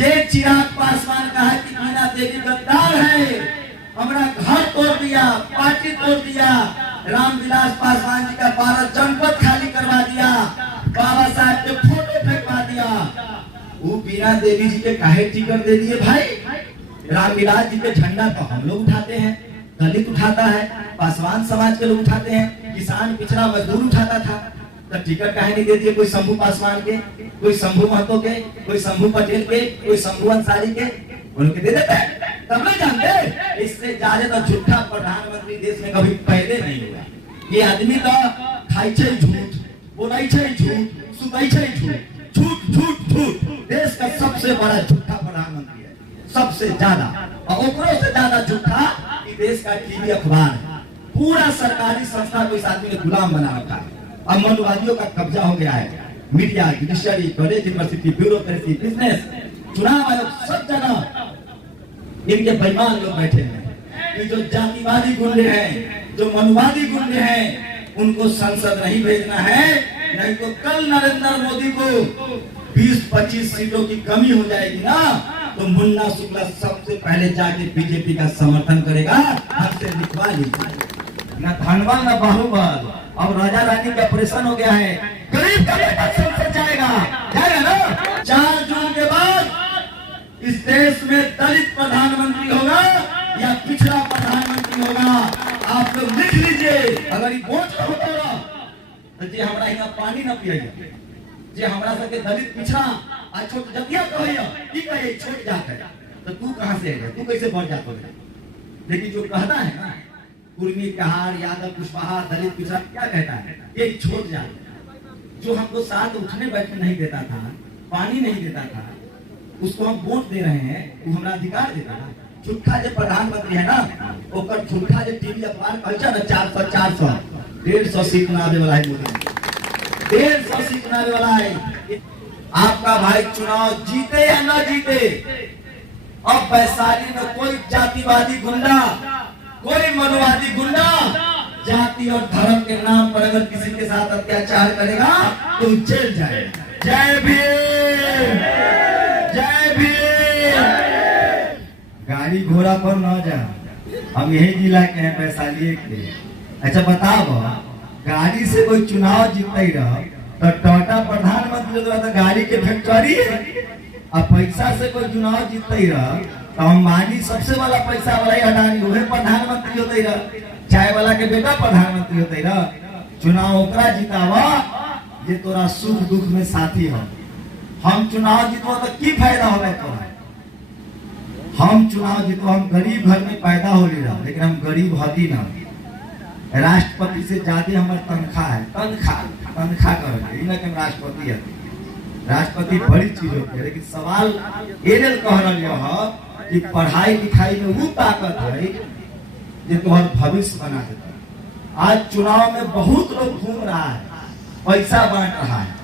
जे चिराग पासवान कहा कि मीना देवी गद्दार है, हमारा घर तोड़ दिया, पार्टी तोड़ दिया, रामविलास पासवान जी का 12 जनपद खाली करवा दिया, बाबा साहब के फोटो फेंकवा दिया, वो मीना देवी जी के काहे टिकट दे दिए भाई? रामविलास जी के झंडा तो हम लोग उठाते हैं, दलित उठाता है, पासवान समाज के लोग उठाते हैं, किसान पिछड़ा मजदूर उठाता था, तो टिकट काहे नहीं दे दिए? कोई शंभू पासवान के, कोई शंभू महतो के, कोई शंभू पटेल के, कोई शंभू अंसारी के, उनके दे देते हैं। तब नहीं जानते इससे ज्यादा तो झूठा प्रधानमंत्री देश में कभी पहले नहीं हुआ। ये आदमी तो खाई छे झूठ, बोलाई छे झूठ, सुताई छे झूठ, झूठ झूठ झूठ, देश का सबसे बड़ा झूठा प्रधानमंत्री है, सबसे ज्यादा, और ओकरों से ज्यादा झूठा कि देश का टीवी अखबार है, पूरा सरकारी संस्था को इस आदमी ने गुलाम बना रखा है। अब मनुवादियों का कब्जा हो गया है, media, judiciary, college, university, bureaucracy, business, चुनाव आयोग, सब जगह इनके बेईमान लोग बैठे हैं। कि जो जातिवादी गुंडे हैं, जो मनुवादी गुंडे हैं, उनको संसद नहीं भेजना है, नहीं तो कल नरेंद्र मोदी को 20-25 सीटों की कमी हो जाएगी ना, तो मुन्ना शुक्ला सबसे पहले जाके बीजेपी का समर्थन करेगा। हमसे लिखवा लीजिए, ना धनवान ना बाहुबल। अब राजा रानी का ऑपरेशन हो गया है, गरीब का बेटा संसद जाएगा ना। 4 जून के बाद इस देश में दलित प्रधानमंत्री होगा या पिछड़ा प्रधानमंत्री होगा, आप लोग लिख लीजिए। अगर ये वोट होता तो जे हमरा यहाँ पानी न पिए, जे हमरा सबके दलित पिछड़ा आज छोट जतिया कहियो की कहे छोट जात है, तो तू कहां से है, तू कैसे बढ़ जाता है? लेकिन जो कहता है ना कुर्मी, कहार, यादव, कुशवाहा, दलित पिछड़ा, क्या कहता है? ये छोट जात, जो हमको साथ उठने बैठने नहीं देता था, पानी नहीं देता था, उसको हम वोट दे रहे हैं, वो हमरा अधिकार देता है। झूठा जो प्रधानमंत्री है ना, ओकर झूठा जो टीवी अखबार कहता ना 400 150 सीट ना आने वाला है, मोदी 150 सीट ना आने वाला है। आपका भाई चुनाव जीते या ना जीते, अब वैशाली में कोई जातिवादी गुंडा, कोई मनुवादी गुंडा जाति और धर्म के नाम पर अगर किसी के साथ अत्याचार करेगा तो जेल जाएगा। जय भीम, जय भीम। गाड़ी घोड़ा पर न जा, हम यही जिला के हैं, वैशाली के। अच्छा बताओ, गाड़ी से कोई चुनाव जीतते रह तो टाटा प्रधानमंत्री तो गाड़ी के फैक्ट्री है, अब पैसा से कोई चुनाव जीतते रह तो अंबानी सबसे वाला पैसा वाला ही अडानी वही प्रधानमंत्री होते रह, चाय वाला के बेटा प्रधानमंत्री होते रह। चुनाव ओकरा जितावा ये तोरा सुख दुख में साथी हो। हम चुनाव जीतवा तो की फायदा होगा तोरा? हम चुनाव जीतवा, हम गरीब घर में पैदा हो रहा, लेकिन हम गरीब हती ना। राष्ट्रपति से ज्यादा हमारे तनख्वाह है, तनख्वाह कर राष्ट्रपति है। राष्ट्रपति बड़ी चीज होती है, लेकिन सवाल ये कह रहा है कि पढ़ाई लिखाई में वो ताकत है जो तुम्हारा भविष्य बना देता है। आज चुनाव में बहुत लोग घूम रहा है, पैसा बांट रहा है,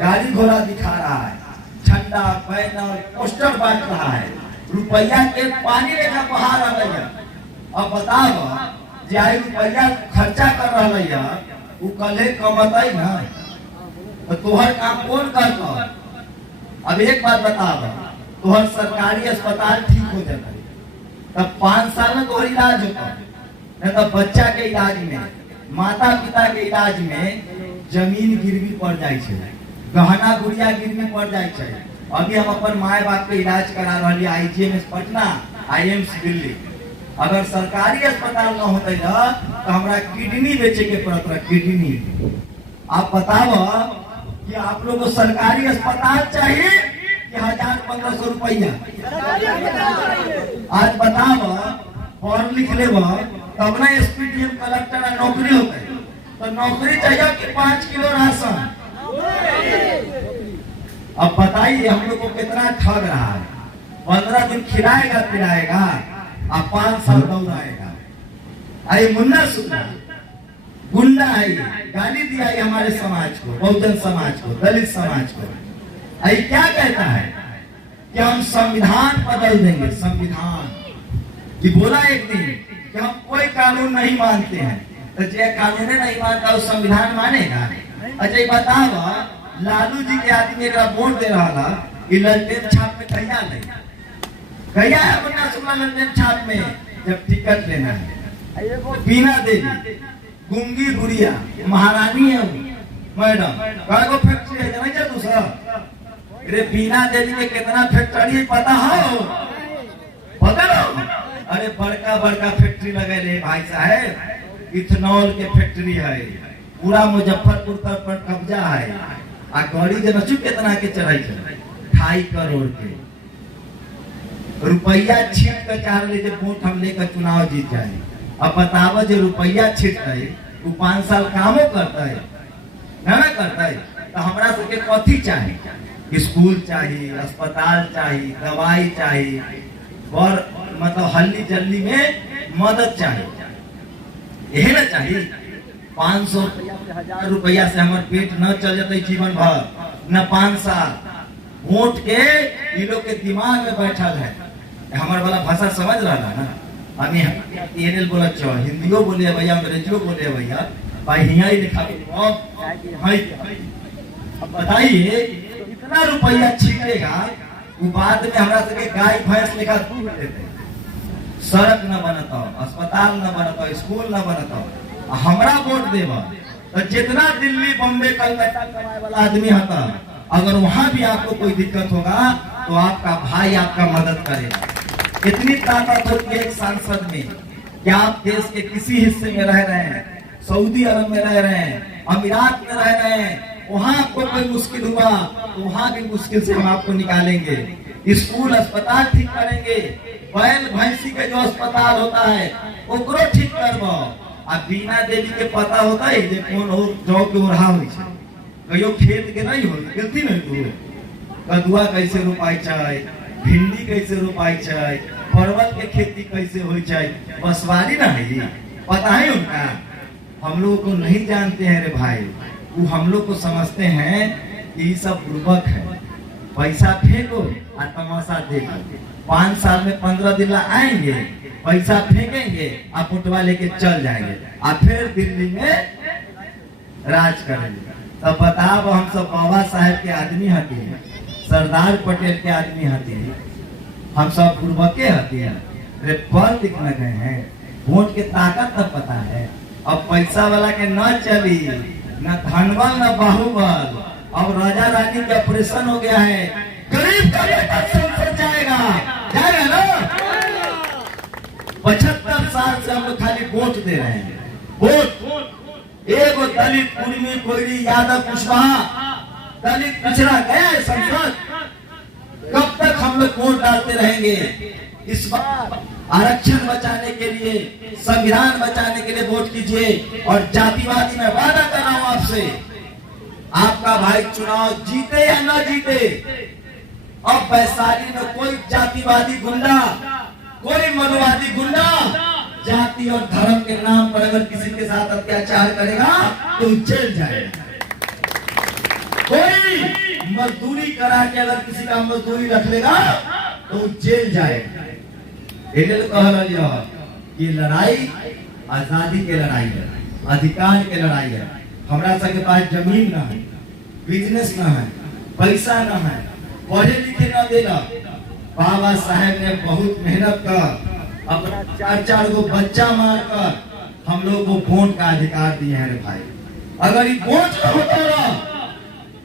गाड़ी घोड़ा दिखा रहा है, झंडा बैनर पोस्टर बांट रहा है, रुपया के पानी लेखा बहा रहा है। अब बताओ, जाए रुपया खर्चा कर रहा है, वो कल कमत ना, तो तोहर काम कौन करता? अब एक बात बताओ, तोहर सरकारी अस्पताल ठीक हो जाता है तब 5 साल में तोहर इलाज होता, नहीं तो बच्चा के इलाज में, माता पिता के इलाज में जमीन गिरवी पड़ जाए, गहना गुड़िया गिरवी पड़ जाए। अभी हम अपन माए बाप के इलाज करा रही, IGMS पटना, IMS दिल्ली। अगर सरकारी अस्पताल न होते तो हमारा किडनी बेचे के पड़त रहा, किडनी। आप बताओ कि आप लोगों को सरकारी अस्पताल चाहिए कि 1000-1500 रुपया? आज बताओ, पढ़ लिख ले तब ना SPDM कलेक्टर नौकरी होते, तो नौकरी चाहिए कि 5 किलो राशन। अब बताइए हम लोग को कितना ठग रहा है। 15 दिन खिलाएगा पिलाएगा, अब 5 साल दौड़ाएगा। अरे मुन्ना शुक्ला गुंडा है, गाली दिया है हमारे समाज को, बहुजन समाज को, दलित समाज को। अरे क्या कहता है कि हम संविधान बदल देंगे, संविधान कि बोला एक दिन कि हम कोई कानून नहीं मानते हैं, तो जो कानून नहीं मानता वो संविधान मानेगा? अच्छा बताओ, लालू जी के आदमी एक वोट दे रहा था, कि ललटेन छाप में कहिया नहीं, कहिया है मुन्ना शुक्ला ललटेन छाप में जब टिकट लेना है। बीना देवी गुंगी गुड़िया महारानी है मैडम, कई गो फैक्ट्री है जाना क्या दूसरा? अरे बीना देवी के कितना फैक्ट्री पता हो? पता ना? अरे बड़का बड़का फैक्ट्री लगे रे भाई साहब, इथेनॉल के फैक्ट्री है, पूरा मुजफ्फरपुर तक पर कब्जा है। आ गाड़ी जो नचू कितना के चढ़ाई है 2.5 करोड़ के रुपया छीट कर चाह रहे थे वोट हम लेकर चुनाव जीत जाए। अब बतावा जो रुपया छीट है वो 5 साल कामो करता है ना करता है, तो हमरा सबके कथी चाहिए? स्कूल चाहिए, अस्पताल चाहिए, दवाई चाहिए, और मतलब हल्ली जल्दी में मदद चाहिए, यही ना चाहिए। 500 1000 रुपया से हमारे पेट न चल जाते जीवन भर, न 5 साल। वोट के ये लोग के दिमाग में बैठल है। हमारे वाला भाषा समझ रहा ना, हमें TNL बोला चो, हिंदियों बोले भैया, अंग्रेजियों बोले भैया, भाई हिया ही लिखा। अब बताइए इतना रुपया छीटेगा, वो बाद में हमारा सबके गाय भैंस लेकर दूध देते, सड़क न बनता, अस्पताल न बनता, स्कूल न बनता, हमरा वोट देवा तो जितना दिल्ली बम्बे कलकत्ता कमाए वाला आदमी होता, अगर वहां भी आपको कोई दिक्कत होगा तो आपका भाई आपका मदद करेगा। इतनी ताकत होती है एक सांसद में कि आप देश के किसी हिस्से में रह रहे हैं, सऊदी अरब में रह रहे हैं, अमीरात में रह रहे हैं, वहां आपको कोई मुश्किल हुआ तो वहां भी मुश्किल से हम आपको निकालेंगे, स्कूल अस्पताल ठीक करेंगे, बैल भैंसी के जो अस्पताल होता है ओकरो ठीक करबो। अब बीना देवी के पता होता है जे कौन हो जौ के ओढ़ा होई छै, कहियो खेत के नहीं हो गलती नहीं तू कदुआ कैसे रोपाई छै, भिंडी कैसे रोपाई छै, परवल के खेती कैसे होई छै, बसवारी ना है पता है उनका। हम लोग को नहीं जानते हैं रे भाई, वो हम लोग को समझते हैं कि ये सब बुर्बक है, पैसा फेंको और तमाशा देखो। 5 साल में 15 दिन आएंगे, पैसा फेंकेंगे, आप पुटवा लेके चल जाएंगे, और फिर दिल्ली में राज करेंगे। तब बताओ हम सब बाबा साहेब के आदमी हती हैं, सरदार पटेल के आदमी हती हैं, हम सब बुर्बके हती हैं। अरे पढ़ लिख न गए हैं, वोट के ताकत तब पता है। अब पैसा वाला के न चली, न धनबल न बाहुबल। अब राजा रानी का ऑपरेशन हो गया है, गरीब का बेटा संसद जाएगा ना। 75 साल से हम लोग खाली वोट दे रहे हैं, वोट। एगो दलित कुर्मी कोयरी यादव कुशवाहा दलित पिछड़ा गया है संसद, कब तक हम लोग वोट डालते रहेंगे? इस बार आरक्षण बचाने के लिए, संविधान बचाने के लिए वोट कीजिए। और जातिवादी में वादा कर रहा हूं आपसे, आपका भाई चुनाव जीते या न जीते, अब वैशाली में कोई जातिवादी गुंडा, कोई मनुवादी गुंडा जाति और धर्म के नाम पर अगर किसी के साथ अत्याचार करेगा तो जेल जाएगा। कोई मजदूरी करा के अगर किसी का मजदूरी रख लेगा तो जेल जाएगा। ये लड़ाई आजादी के लड़ाई है, अधिकार के लड़ाई है। हमारा सबके पास जमीन ना है, बिजनेस ना है, पैसा ना है, पढ़े लिखे ना देगा। बाबा साहेब ने बहुत मेहनत कर अपना 4 गो बच्चा मारकर हम लोग को वोट का अधिकार दिए हैं भाई। अगर ये वोट न होता रहा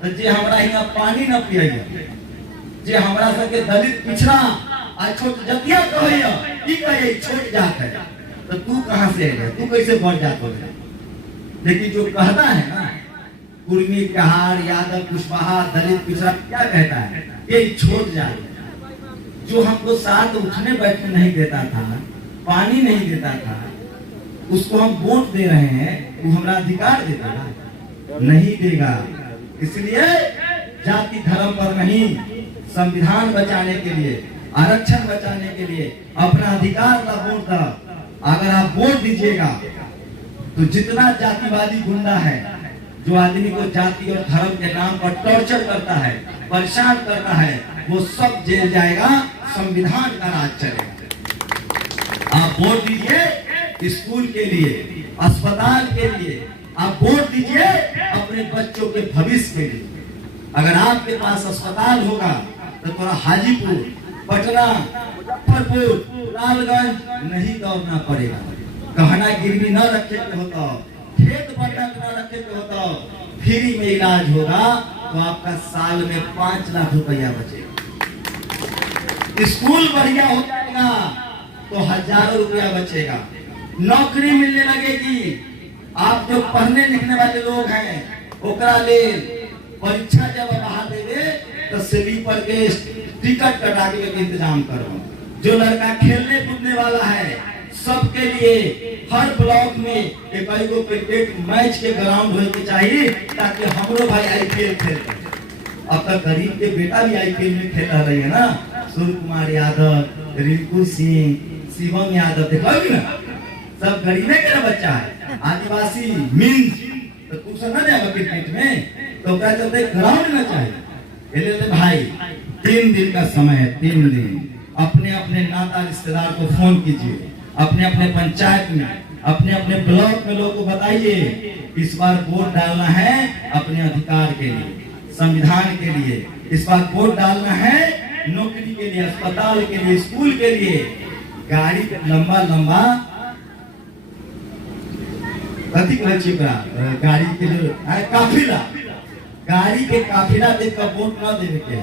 तो जे हमरा यहाँ पानी न पिएगा, जे हमरा सबके दलित पिछड़ा आ छोट जतिया कहिया ई कहे छोट जात है, तो तू कहां से है? तू कैसे बढ़ जात हो? लेकिन जो कहता है ना कुर्मी कहार यादव कुशवाहा दलित पिछड़ा, क्या कहता है? ये छोट जात जो हमको साथ उठने बैठने नहीं देता था, पानी नहीं देता था, उसको हम वोट दे रहे हैं, वो हमारा अधिकार देता नहीं देगा। इसलिए जाति धर्म पर नहीं, संविधान बचाने के लिए, आरक्षण बचाने के लिए अपना अधिकार का वोट दा। अगर आप वोट दीजिएगा तो जितना जातिवादी गुंडा है, जो आदमी को जाति और धर्म के नाम पर टॉर्चर करता है, परेशान करता है, वो सब जेल जाएगा, संविधान का राज चलेगा। आप वोट दीजिए स्कूल के लिए, अस्पताल के लिए, आप वोट दीजिए अपने बच्चों के भविष्य के लिए। अगर आपके पास अस्पताल होगा, तो थोड़ा हाजीपुर, पटना, मुजफ्फरपुर, लालगंज नहीं दौड़ना पड़ेगा। गहना गिरवी न रखे के होता, खेत बंधक न रखे के होता, फ्री में इलाज होगा तो आपका साल में 5 लाख रुपया बचेगा। स्कूल बढ़िया हो जाएगा तो हजारों रुपया बचेगा। नौकरी मिलने लगेगी। आप जो पढ़ने लिखने वाले लोग हैं ओकरा ले परीक्षा जब बाहर देवे तो स्लीपर के टिकट कटा के इंतजाम करो। जो लड़का खेलने कूदने वाला है सबके लिए हर ब्लॉक में एक क्रिकेट मैच के ग्राउंड होने के चाहिए ताकि हमरो भाई आईपीएल खेल सके। अब तक गरीब के बेटा भी आईपीएल में खेल रही है ना, सूर्य कुमार यादव, रिंकू सिंह, शिवम यादव, देखोगे ना सब गरीबे के बच्चा है। आदिवासी मीन तो कुछ ना जाएगा क्रिकेट में, तो क्या चलते ग्राउंड में चाहिए। भाई 3 दिन का समय है, 3 दिन अपने अपने नाता रिश्तेदार को फोन कीजिए, अपने अपने पंचायत में, अपने अपने ब्लॉक में लोगों को बताइए इस बार वोट डालना है अपने अधिकार के लिए, संविधान के लिए। इस बार वोट डालना है नौकरी के लिए, अस्पताल के लिए, स्कूल के लिए। गाड़ी लंबा लंबा गाड़ी के लिए काफिला, गाड़ी के काफिला देखकर वोट न देने के।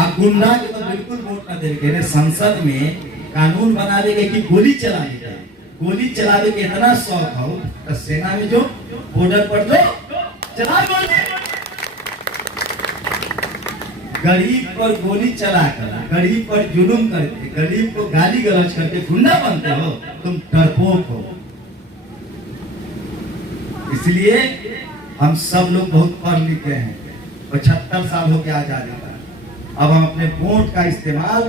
आप गुंडा के तो बिल्कुल वोट न देने के। संसद में कानून बना देंगे कि गोली चलाने का, गोली चलाने के इतना शौक हो तो सेना में जो बॉर्डर पर जो चला गोली, गरीब पर गोली चलाकर, गरीब पर जुलूम करके, गरीब को गाली गलौज करके गुंडा बनते हो, तुम डरपोक हो। इसलिए हम सब लोग बहुत पढ़ लिखे हैं, 75 साल हो गया आजादी का। अब हम अपने वोट का इस्तेमाल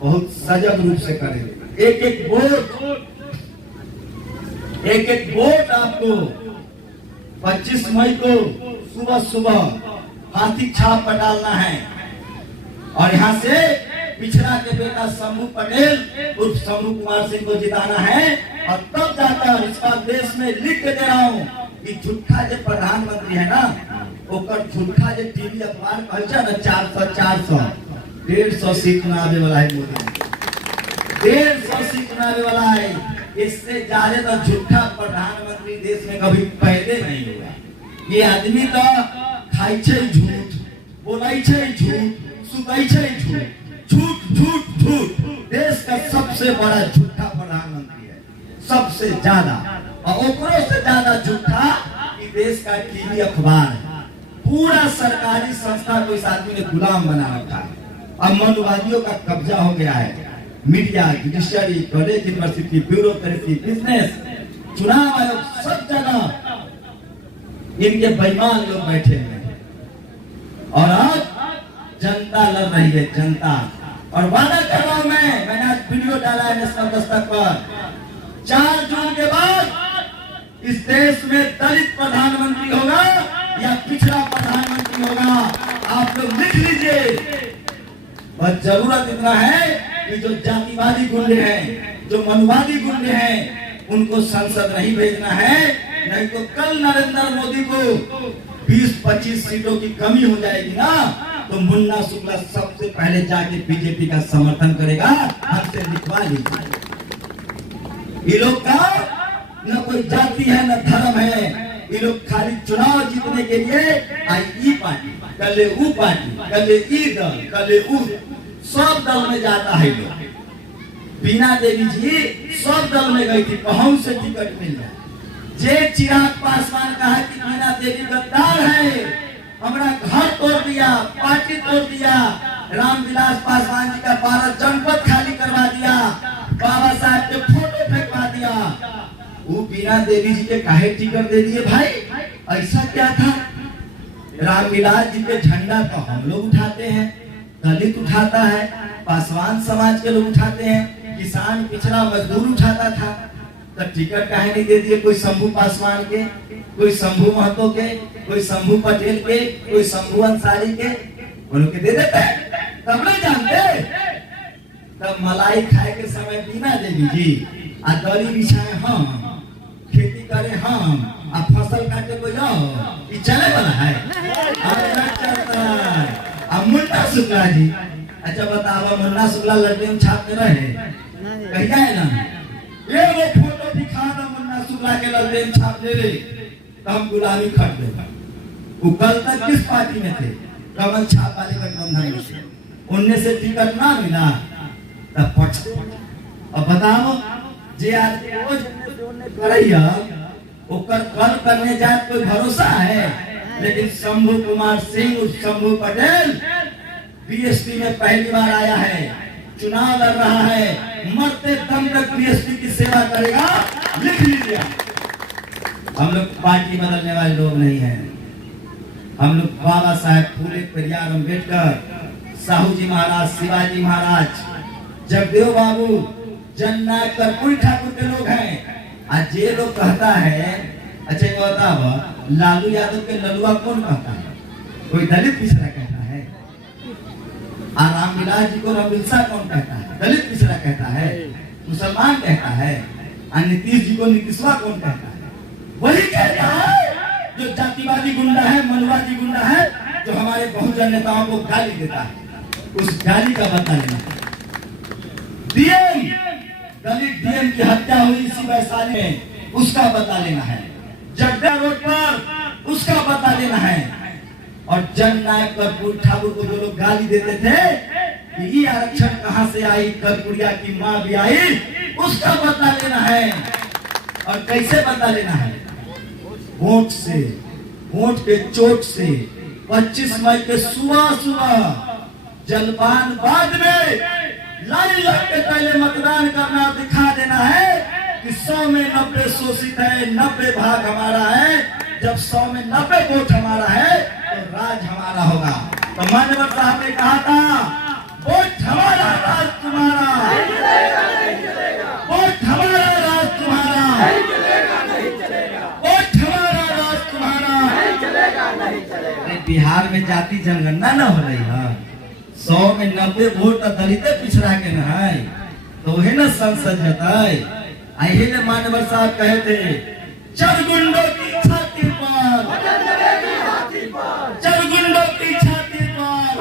बहुत सजग रूप से करेंगे। एक एक वोट आपको 25 मई को सुबह सुबह हाथी छाप पर डालना है। और यहाँ से पिछड़ा के बेटा शंभू पटेल उर्फ शंभू कुमार सिंह को जिताना है। और तब जाकर इस बार देश में लिख के दे रहा हूँ कि झूठा जो प्रधानमंत्री है ना, ओकर झूठा जो टीवी अखबार कहता ना 400 150 सीट चुनावे वाला है मोदी, 150 सीट चुनावे वाला है। इससे ज्यादा तो झूठा प्रधानमंत्री देश में कभी पहले नहीं हुआ। ये आदमी तो खाई छे झूठ, बोलाई छे झूठ, सुताई छे झूठ, झूठ झूठ झूठ। देश का सबसे बड़ा झूठा प्रधानमंत्री है, सबसे ज्यादा। और ओकरों से ज्यादा झूठा कि देश का टीवी अखबार है। पूरा सरकारी संस्था को इस आदमी ने गुलाम बना रखा है। अब मनुवादियों का कब्जा हो गया है। Media, judiciary, college, university, bureaucracy, business, चुनाव आयोग, सब जगह इनके बेईमान लोग बैठे हैं। और अब जनता लड़ रही है, जनता। और वादा कर रहा हूं मैंने आज वीडियो डाला है नेशनल दस्तक पर, 4 जून के बाद इस देश में दलित प्रधानमंत्री होगा या पिछड़ा प्रधानमंत्री होगा। आप लोग लिख लीजिए। बस जरूरत इतना है कि जो जातिवादी गुंडे हैं, जो मनुवादी गुंडे हैं, उनको संसद नहीं भेजना है। नहीं तो कल नरेंद्र मोदी को 20-25 सीटों की कमी हो जाएगी ना, तो मुन्ना शुक्ला सबसे पहले जाके बीजेपी का समर्थन करेगा। हमसे लिखवा लीजिए। ये लोग का न कोई जाति है न धर्म है। ये लोग खाली चुनाव जीतने के लिए आई ई पार्टी, कल ऊ पार्टी, कल ई दल, कल ऊ, सब दल में जाता है लोग। बीना देवी जी सब दल में गई थी, कहूं से टिकट मिल जाए। जे चिराग पासवान कहा कि बीना देवी गद्दार है, हमारा घर तोड़ दिया, पार्टी तोड़ दिया, रामविलास पासवान जी का 12 जनपद खाली करवा दिया, बाबा साहब के फोटो फेंकवा दिया। वो बीना देवी जी के काहे टिकट दे दिए भाई? ऐसा क्या था? रामविलास जी के झंडा तो हम लोग उठाते हैं, दलित उठाता है, पासवान समाज के लोग उठाते हैं, किसान पिछड़ा मजदूर उठाता था। तो टिकट काहे नहीं दे दिए? कोई शंभू पासवान के, कोई शंभू महतो के, कोई शंभू पटेल के, कोई शंभू अंसारी के, वो लोग के दे देते। तब नहीं जानते। तब मलाई खाए के समय बीना देवी जी आ दरी बिछाए हम, खेती करे हम, आ फसल काटे को जाओ, ये चले वाला है? अब मुन्ना शुक्ला जी अच्छा बताओ मुन्ना शुक्ला लड़के में छापते रहे कहिया है ना ये वो फोटो दिखा दो मुन्ना शुक्ला के लड़के में छाप दे रे तो हम गुलामी खट दे। वो कल तक किस पार्टी में थे? कमल छाप वाले गठबंधन में थे। उनने से टिकट ना मिला तब पक्ष। अब बताओ जे आज रोज करैया ओकर कल करने जाए कोई भरोसा है? लेकिन शंभू कुमार सिंह उस शंभू पटेल बीएसपी में पहली बार आया है, चुनाव लड़ रहा है, मरते दम तक बीएसपी की सेवा करेगा, लिख लीजिए। हम लोग पार्टी बदलने वाले लोग नहीं हैं। हम लोग बाबा साहेब फूले पेरियार अम्बेडकर, साहू जी महाराज, शिवाजी महाराज, जगदेव बाबू, जननायक कर्पूरी ठाकुर के लोग हैं। आज ये लोग कहता है, अच्छा ये बताओ लालू यादव के ललुआ कौन कहता है? कोई दलित पिछड़ा कहता है? और रामविलास जी को रविलसा कौन कहता है? दलित पिछड़ा कहता है, मुसलमान कहता है। और नीतीश जी को नीतीशवा कौन कहता है? वही कहता है जो जातिवादी गुंडा है, मनुवादी गुंडा है, जो हमारे बहुजन नेताओं को गाली देता है। उस गाली का बदला लेना है। डीएम दलित डीएम की हत्या हुई इसी वैशाली में, उसका बदला लेना है। जगदा रोड पर उसका बदला लेना है। और जननायक कर्पूरी ठाकुर को जो लोग गाली देते थे कि ये आरक्षण कहां से आई, कर्पूरिया की मां भी आई, उसका बदला लेना है। और कैसे बदला लेना है? वोट से, वोट के चोट से। 25 मई के सुबह सुबह जलपान बाद में लाइन लग के पहले मतदान करना, दिखा देना है कि 100 में 90 शोषित है, 90 भाग हमारा है। जब 100 में 90 वोट हमारा है तो राज हमारा होगा। तो मान्यवर साहब ने कहा था वोट हमारा, राज तुम्हारा, वोट हमारा, राज तुम्हारा, वोट हमारा, राज तुम्हारा। बिहार में जाति जनगणना न हो रही है, 100 में 90 वोट दलित पिछड़ा के न है, तो वही न संसद जताए। आई मान्यवर साहब कहे थे चल गुंडों की छाती पर, चल गुंडों की छाती पर,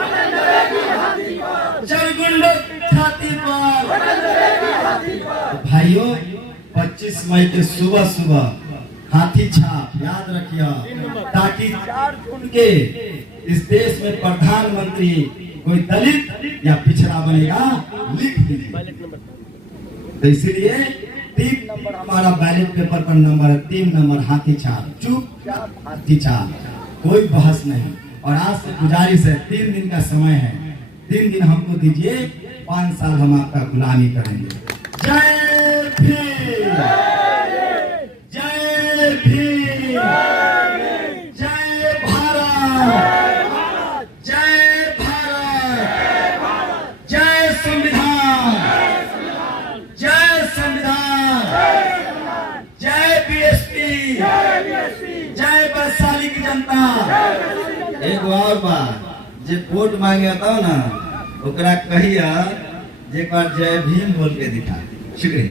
चल गुंडों की छाती पर। भाइयों 25 मई के सुबह सुबह हाथी छाप याद रखिए, ताकि 4 जून के इस देश में प्रधानमंत्री कोई दलित या पिछड़ा बनेगा, लिख दीजिए। तो इसलिए 3 नंबर हमारा बैलेट पेपर पर नंबर है, 3 नंबर हाथी छाप, चुपचाप हाथी छाप, कोई बहस नहीं। और आज से गुजारिश है, 3 दिन का समय है, 3 दिन हमको दीजिए, 5 साल हम आपका गुलामी करेंगे। जय भीम, जय भीम, जय भारत, जय भारत, जय संविधान, जय संविधान, जय बीएसपी, जय वैशाली की जनता। एक और बात, जे वोट मांगे था ना, ओकरा कहिया एक बार जय भीम बोल के दिखा। शुक्रिया।